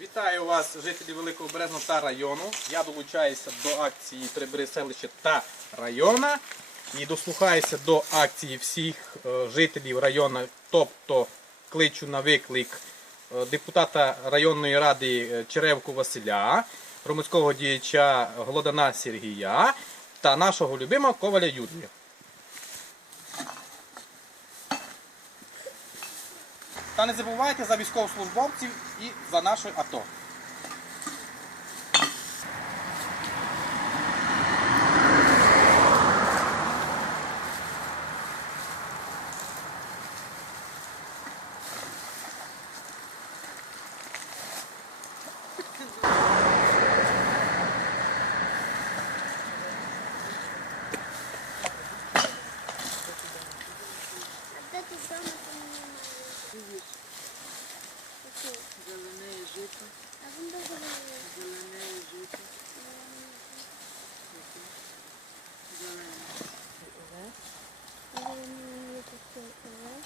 Вітаю вас, жителі Великого Березного та району. Я долучаюся до акції Прибери селище та района і дослухаюся до акції всіх е, жителів району, тобто кличу на виклик е, депутата районної ради е, Черевку Василя, громадського діяча Голодана Сергія та нашого любимого Коваля Юрія. Та не забувайте за військовослужбовців і за наше АТО. Зелене жито, А він дуже великий. зелене жито. Але він не такий, але.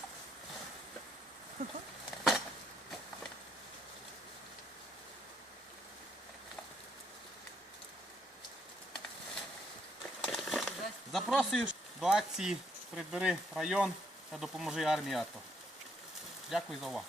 Запрошую до акції Прибери район та допоможи армії АТО. Дякую за увагу.